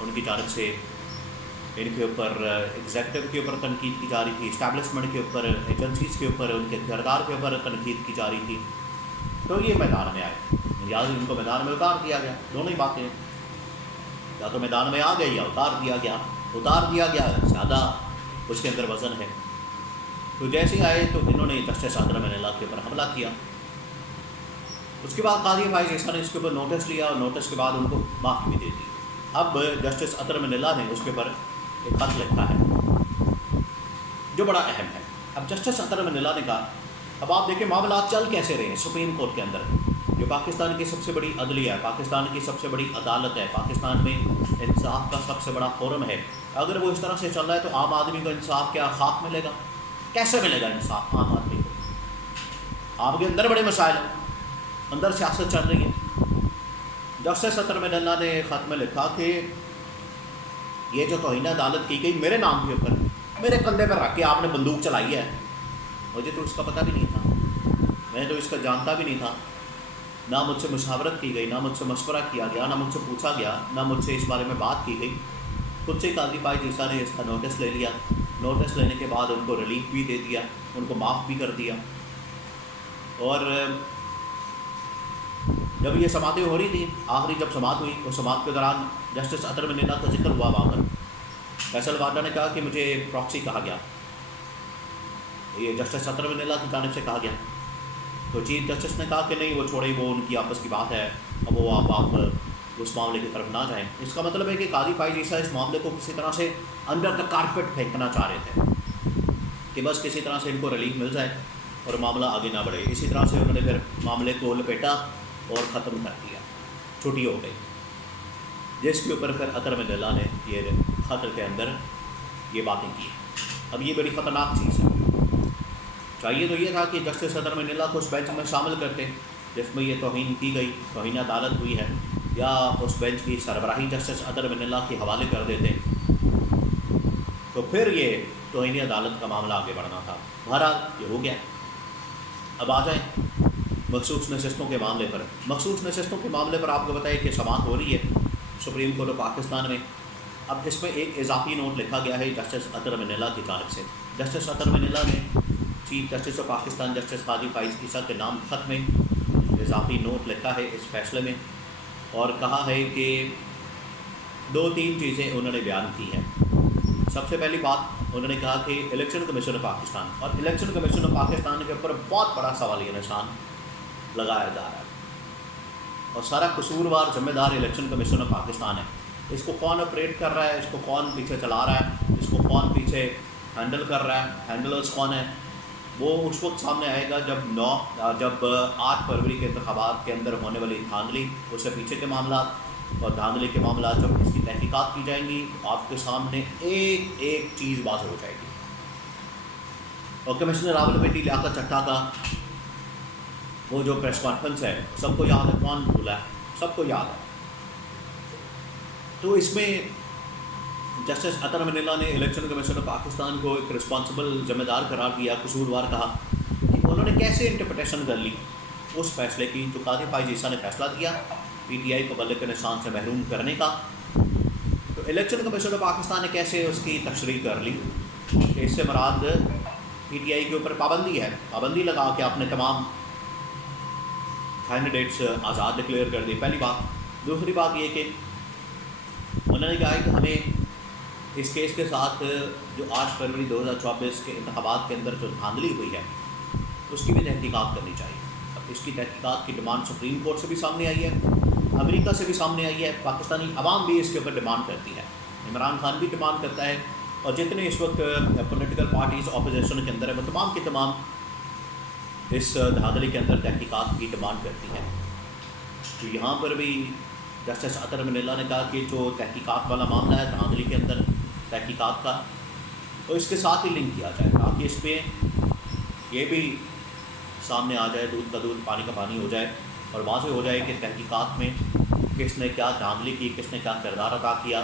ان کی جانب سے ان کے اوپر ایگزیکٹو کے اوپر تنقید کی جا رہی تھی، اسٹیبلشمنٹ کے اوپر، ایجنسیز کے اوپر، ان کے کردار کے اوپر تنقید کی جا رہی تھی. تو یہ میدان میں آئے، یا ان کو میدان میں اتار دیا گیا. دونوں ہی باتیں، یا تو میدان میں آ گئے یا اتار دیا گیا زیادہ اس کے اندر وزن ہے. تو جیسے آئے تو انہوں نے جسٹس عطر من اللہ کے اوپر حملہ کیا. اس کے بعد قاضی فائز عیسیٰ نے اس کے اوپر نوٹس لیا، اور نوٹس کے بعد ان کو معافی بھی دے دی. اب جسٹس عطر من اللہ نے اس کے اوپر ایک خط لکھا ہے جو بڑا اہم ہے. اب جسٹس عطر من اللہ نے کہا، اب آپ دیکھیں معاملات چل کیسے رہے ہیں سپریم کورٹ کے اندر، جو پاکستان کی سب سے بڑی عدلیہ ہے، پاکستان کی سب سے بڑی عدالت ہے، پاکستان میں انصاف کا سب سے بڑا فورم ہے. اگر وہ اس طرح سے چل رہا ہے تو عام آدمی کو انصاف کیا خاک ملے گا؟ کیسے ملے گا انصاف عام آدمی کو؟ آپ کے اندر بڑے مسائل ہیں، اندر سیاست چل رہی ہے. جسٹس عطر من اللہ نے خط میں لکھا کہ یہ جو توہین عدالت کی گئی میرے نام کے اوپر، میرے کندھے پر رکھ کے آپ نے بندوق چلائی ہے. مجھے تو اس کا پتہ بھی نہیں تھا، میں تو اس کا جانتا بھی نہیں تھا. نہ مجھ سے مشاورت کی گئی، نہ مجھ سے مشورہ کیا گیا، نہ مجھ سے پوچھا گیا، نہ مجھ سے اس بارے میں بات کی گئی. خود سے قاضی فائز عیسیٰ نے اس کا نوٹس لے لیا. نوٹس لینے کے بعد ان کو ریلیف بھی دے دیا، ان کو معاف بھی کر دیا. اور جب یہ سماعتیں ہو رہی تھیں، آخری جب سماعت ہوئی، اس سماعت کے دوران جسٹس عطر من اللہ کا ذکر ہوا وہاں پر. فیصل وارڈا نے کہا کہ مجھے پراکسی کہا گیا، یہ جسٹس عطر من اللہ کی جانب سے کہا گیا. تو چیف جسٹس نے کہا کہ نہیں، وہ چھوڑے، وہ ان کی آپس کی بات ہے، اب وہ آپ اس معاملے کی طرف نہ جائیں. اس کا مطلب ہے کہ قاضی فائز عیسیٰ اس معاملے کو کسی طرح سے انڈر دا کارپیٹ پھینکنا چاہ رہے تھے کہ بس کسی طرح سے ان کو ریلیف مل جائے اور معاملہ آگے نہ بڑھے. اسی طرح سے انہوں نے پھر معاملے کو لپیٹا اور ختم کر دیا، چھٹی ہو گئی. جس کے اوپر پھر عطر من اللہ نے یہ خط کے اندر یہ باتیں کی. اب یہ بڑی خطرناک چیز ہے. چاہیے تو یہ تھا کہ جسٹس عطر من اللہ کو اس بینچ میں شامل کرتے جس میں یہ توہین کی گئی، توہین عدالت ہوئی ہے، یا اس بینچ کی سربراہی جسٹس عطر من اللہ کے حوالے کر دیتے، تو پھر یہ توہین عدالت کا معاملہ آگے بڑھنا تھا. بہرحال یہ ہو گیا. اب آ جائیں مخصوص نشستوں کے معاملے پر. مخصوص نشستوں کے معاملے پر آپ کو بتائیں کہ سماعت ہو رہی ہے سپریم کورٹ آف پاکستان میں. اب اس میں ایک اضافی نوٹ لکھا گیا ہے جسٹس عطر من اللہ کی جانب سے. جسٹس عطر من اللہ نے chief justice of Pakistan justice قاضی فائز عیسیٰ کے نام خط میں اضافی نوٹ لکھا ہے اس فیصلے میں، اور کہا ہے کہ 2-3 چیزیں انہوں نے بیان کی ہیں. سب سے پہلی بات انہوں نے کہا کہ الیکشن کمیشن آف پاکستان، اور الیکشن کمیشن آف پاکستان کے اوپر بہت بڑا سوالیہ نشان لگایا جا رہا ہے، اور سارا قصوروار ذمہ دار الیکشن کمیشن آف پاکستان ہے. اس کو کون آپریٹ کر رہا ہے، اس کو کون پیچھے چلا رہا ہے، اس کو کون پیچھے ہینڈل کر رہا ہے، ہینڈلرز کون ہیں، وہ اس وقت سامنے آئے گا جب 8 فروری کے انتخابات کے اندر ہونے والی دھاندلی، اس سے پیچھے کے معاملات اور دھاندلی کے معاملات جب اس کی تحقیقات کی جائیں گی تو آپ کے سامنے ایک ایک چیز واضح ہو جائے گی. اور کمشنر راولپنڈی لیاقت چٹھا کا وہ جو پریس کانفرنس ہے، سب کو یاد ہے، کون بھولا ہے، سب کو یاد ہے. تو اس میں جسٹس عطر من اللہ نے الیکشن کمیشن آف پاکستان کو ایک رسپانسبل ذمہ دار قرار دیا، قصوروار کہا کہ انہوں نے کیسے انٹرپریٹیشن کر لی اس فیصلے کی جو قاضی فائز عیسیٰ نے فیصلہ دیا پی ٹی آئی کو بلے کے نشان سے محروم کرنے کا. تو الیکشن کمیشن آف پاکستان نے کیسے اس کی تشریح کر لی کہ اس سے مراد پی ٹی آئی کے اوپر پابندی ہے، پابندی لگا کے آپ نے تمام کینڈیڈیٹس آزاد ڈکلیئر کر دی. پہلی بات. دوسری بات یہ کہ انہوں نے کہا کہ ہمیں اس کیس کے ساتھ جو 8 فروری 2024 کے انتخابات کے اندر جو دھاندلی ہوئی ہے اس کی بھی تحقیقات کرنی چاہیے. اب اس کی تحقیقات کی ڈیمانڈ سپریم کورٹ سے بھی سامنے آئی ہے، امریکہ سے بھی سامنے آئی ہے، پاکستانی عوام بھی اس کے اوپر ڈیمانڈ کرتی ہے، عمران خان بھی ڈیمانڈ کرتا ہے، اور جتنے اس وقت پولیٹیکل پارٹیز اپوزیشن کے اندر ہے وہ تمام کی تمام اس دھاندلی کے اندر تحقیقات کی ڈیمانڈ کرتی ہے. تو یہاں پر بھی جسٹس عطر من اللہ نے کہا کہ جو تحقیقات والا معاملہ ہے دھاندلی کے اندر تحقیقات کا، تو اس کے ساتھ ہی لنک کیا جائے تاکہ اس پہ یہ بھی سامنے آ جائے، دودھ کا دودھ پانی کا پانی ہو جائے، اور واضح ہو جائے کہ تحقیقات میں کس نے کیا دھاندلی کی، کس نے کیا کردار ادا کیا،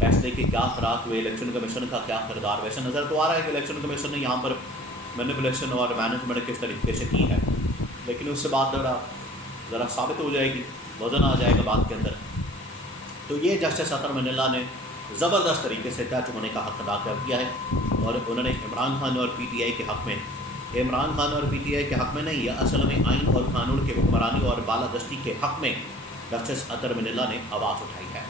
فیصلے کی کیا خراک ہوئے، الیکشن کمیشن کا کیا کردار. ویسے نظر تو آ رہا ہے کہ الیکشن کمیشن نے یہاں پر مینیپولیشن اور مینجمنٹ کس طریقے سے کی ہے، لیکن اس سے بات ذرا ثابت ہو جائے گی، وزن آ جائے گا بات کے اندر. تو یہ جسٹس اطہر مناللہ نے زبردست طریقے سے جج ہونے کا حق ادا کر دیا ہے، اور انہوں نے عمران خان اور پی ٹی آئی کے حق میں، عمران خان اور پی ٹی آئی کے حق میں نہیں، یہ اصل میں آئین اور قانون کے حکمرانی اور بالادستی کے حق میں جسٹس اطہر مناللہ نے آواز اٹھائی ہے۔